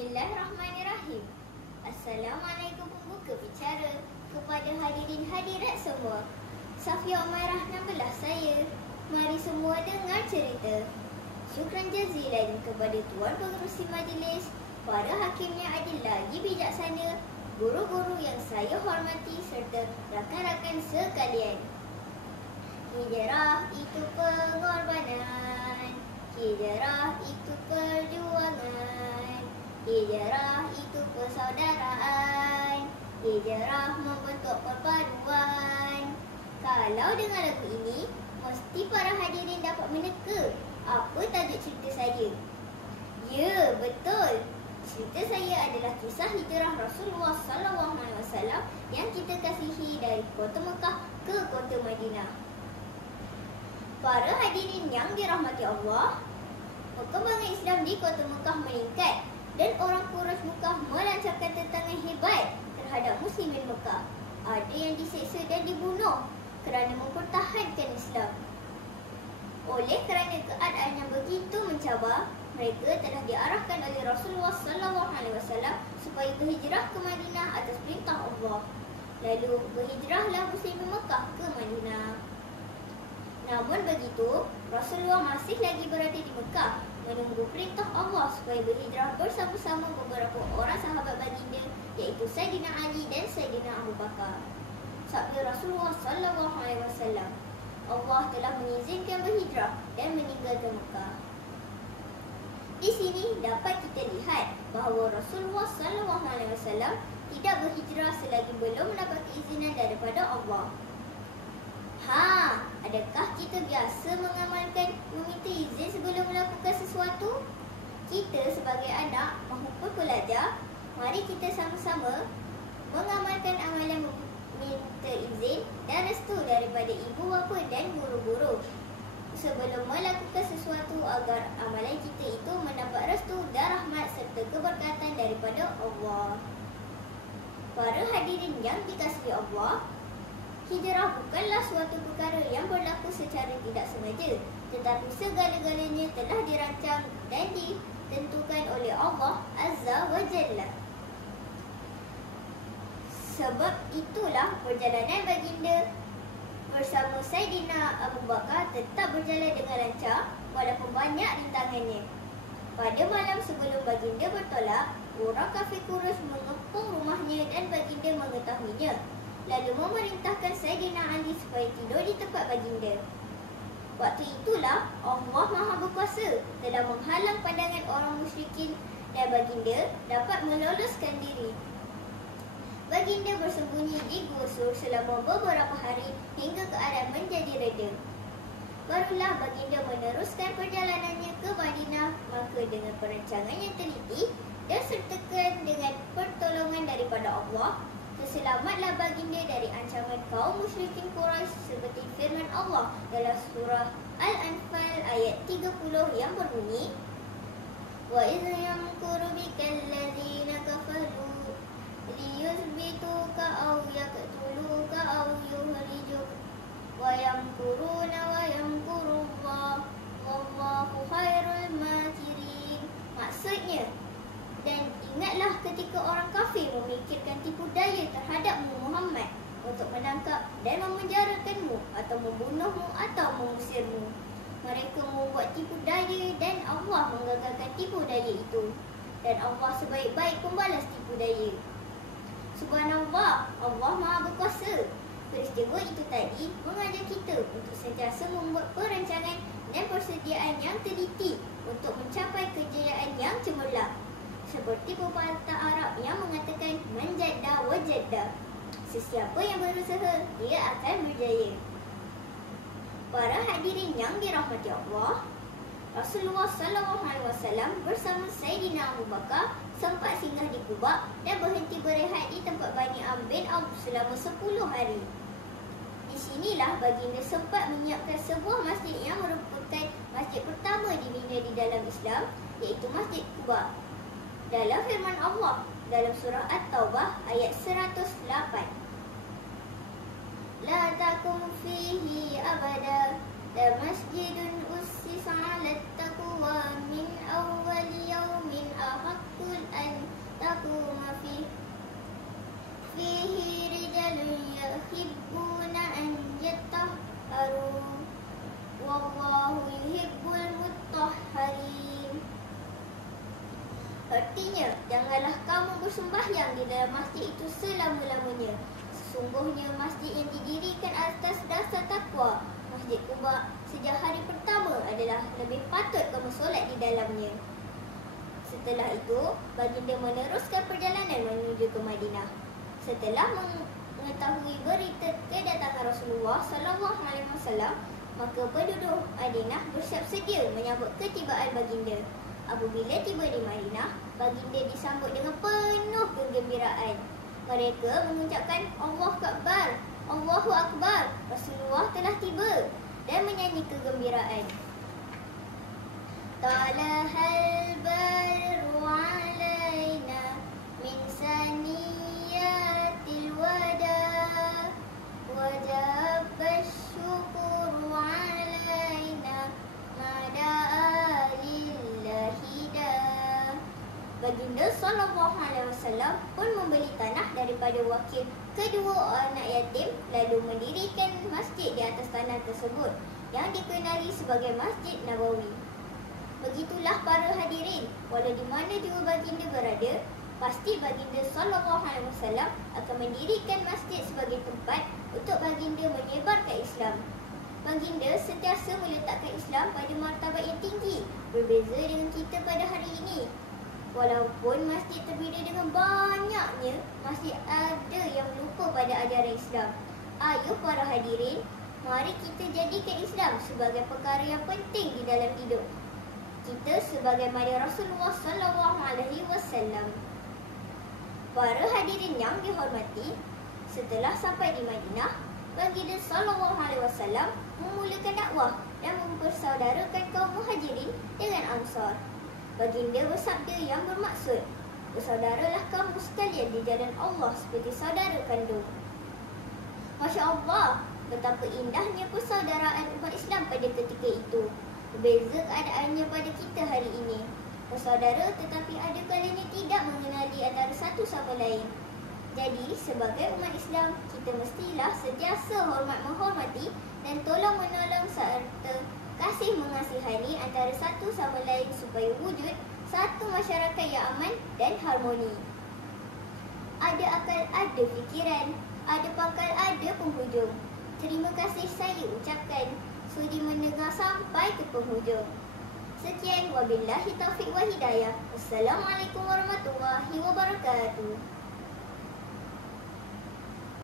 Bismillahirrahmanirrahim. Assalamualaikum pembuka bicara kepada hadirin hadirat semua. Safia Umairah namalah saya. Mari semua dengar cerita. Syukran jazilan kepada Tuan Pengerusi Majlis, para hakim yang adil lagi bijaksana, guru-guru yang saya hormati serta rakan-rakan sekalian. Hijrah itu pengorbanan, hijrah itu perjuangan, hijrah itu persaudaraan, hijrah membentuk perpaduan. Kalau dengar lagu ini, mesti para hadirin dapat meneka apa tajuk cerita saya. Ya, betul. Cerita saya adalah kisah hijrah Rasulullah SAW yang kita kasihi dari kota Mekah ke kota Madinah. Para hadirin yang dirahmati Allah, perkembangan Islam di kota Mekah meningkat dan orang Quraisy Mekah melancarkan tentangan hebat terhadap muslimin Mekah. Ada yang diseksa dan dibunuh kerana mempertahankan Islam. Oleh kerana keadaan yang begitu mencabar, mereka telah diarahkan oleh Rasulullah SAW supaya berhijrah ke Madinah atas perintah Allah. Lalu berhijrahlah muslimin Mekah ke Madinah. Namun begitu, Rasulullah masih lagi berada di Mekah menunggu perintah Allah supaya berhijrah bersama-sama beberapa orang sahabat baginda, iaitu Sayyidina Ali dan Sayyidina Abu Bakar. Sabda Rasulullah SAW, Allah telah mengizinkan berhijrah dan meninggalkan Mekah. Di sini dapat kita lihat bahawa Rasulullah SAW tidak berhijrah selagi belum mendapat keizinan daripada Allah. Adakah kita biasa mengamalkan meminta izin sebelum melakukan sesuatu? Kita sebagai anak maupun pelajar, mari kita sama-sama mengamalkan amalan meminta izin dan restu daripada ibu bapa dan guru-guru sebelum melakukan sesuatu agar amalan kita itu mendapat restu dan rahmat serta keberkatan daripada Allah. Para hadirin yang dikasihi Allah, hijrah bukanlah suatu perkara yang berlaku secara tidak sengaja, tetapi segala-galanya telah dirancang dan ditentukan oleh Allah Azza wa Jalla. Sebab itulah perjalanan baginda bersama Sayyidina Abu Bakar tetap berjalan dengan lancar walaupun banyak rintangannya. Pada malam sebelum baginda bertolak, orang kafir Quraisy mengepung rumahnya dan baginda mengetahuinya, lalu memerintahkan Sayyidina Ali supaya tidur di tempat baginda. Waktu itulah Allah Maha Berkuasa telah menghalang pandangan orang musyrikin dan baginda dapat meloloskan diri. Baginda bersembunyi di Gua Sur selama beberapa hari hingga keadaan menjadi reda. Barulah baginda meneruskan perjalanannya ke Madinah, maka dengan perancangan yang teliti dan sertakan dengan pertolongan daripada Allah, terselamatlah baginda dari ancaman kaum musyrikin Quraisy seperti firman Allah dalam surah Al-Anfal ayat 30 yang berbunyi, wa idh yamkuru bikal ladzina kafaru liyuthbituka aw yaqtuluka aw yukhrijuk wa yamkuruna wa yamkurullah wallahu khairul makirin. Maksudnya, dan ingatlah ketika orang kafir memikirkan tipu daya terhadapmu Muhammad untuk menangkap dan memenjarakanmu atau membunuhmu atau mengusirmu. Mereka membuat tipu daya dan Allah menggagalkan tipu daya itu. Dan Allah sebaik-baik pembalas tipu daya. Subhanallah, Allah Maha Berkuasa. Peristiwa itu tadi mengajar kita untuk sentiasa membuat perancangan dan persediaan yang teliti untuk mencapai kejayaan yang cemerlang. Seperti pepatah Arab yang mengatakan man jadda wajadda. Sesiapa yang berusaha, dia akan berjaya. Para hadirin yang dirahmati Allah, Rasulullah SAW bersama Sayyidina Abu Bakar sempat singgah di Quba dan berhenti berehat di tempat Bani Amr bin Auf selama 10 hari. Di sinilah baginda sempat menyiapkan sebuah masjid yang merupakan masjid pertama dibina di dalam Islam, iaitu Masjid Quba. Dalam firman Allah dalam surah At-Taubah ayat 108, la takum fihi abada la masjidun ussisa 'ala taqwa min awwal yawmin ahaqqul an tuhibbuna an yatahharu wallahu yuhibbul mutahharin. Artinya, janganlah kamu bersembahyang di dalam masjid itu selama-lamanya. Sesungguhnya masjid yang didirikan atas dasar takwa, Masjid Quba, sejak hari pertama adalah lebih patut kamu solat di dalamnya. Setelah itu, baginda meneruskan perjalanan menuju ke Madinah. Setelah mengetahui berita kedatangan Rasulullah SAW, maka penduduk Madinah bersiap sedia menyambut ketibaan baginda. Apabila tiba di Madinah, baginda disambut dengan penuh kegembiraan. Mereka mengucapkan Allahu Akbar, Allahu Akbar, Rasulullah telah tiba, dan menyanyi kegembiraan. Talahal badru alaina min saniyatil wada wajaba syukuru alaina mada'a lillahi da. Baginda SAW pun membeli tanah daripada wakil kedua anak yatim, lalu mendirikan masjid di atas tanah tersebut yang dikenali sebagai Masjid Nabawi. Begitulah para hadirin, walau di mana juga baginda berada, pasti baginda SAW akan mendirikan masjid sebagai tempat untuk baginda menyebarkan Islam. Baginda sentiasa meletakkan Islam pada martabat yang tinggi, berbeza dengan kita pada hari ini. Walaupun masjid terbina dengan banyaknya, masih ada yang lupa pada ajaran Islam. Ayo para hadirin, mari kita jadikan Islam sebagai perkara yang penting di dalam hidup kita sebagaimana Rasulullah SAW. Para hadirin yang dihormati, setelah sampai di Madinah, baginda SAW memulakan dakwah dan mempersaudarakan kaum muhajirin dengan Ansar. Baginda bersabda yang bermaksud, bersaudaralah kamu sekalian di jalan Allah seperti saudara kandung. Masya Allah, betapa indahnya persaudaraan umat Islam pada ketika itu. Berbeza keadaannya pada kita hari ini. Bersaudara tetapi ada kalanya tidak mengenali antara satu sama lain. Jadi, sebagai umat Islam, kita mestilah sentiasa hormat menghormati dan tolong menolong serta kasih mengasihani antara satu sama lain supaya wujud satu masyarakat yang aman dan harmoni. Ada akal, ada fikiran, ada pangkal, ada penghujung. Terima kasih saya ucapkan, sudi mendengar sampai ke penghujung. Sekian, wabillahi taufiq wa hidayah. Assalamualaikum warahmatullahi wabarakatuh.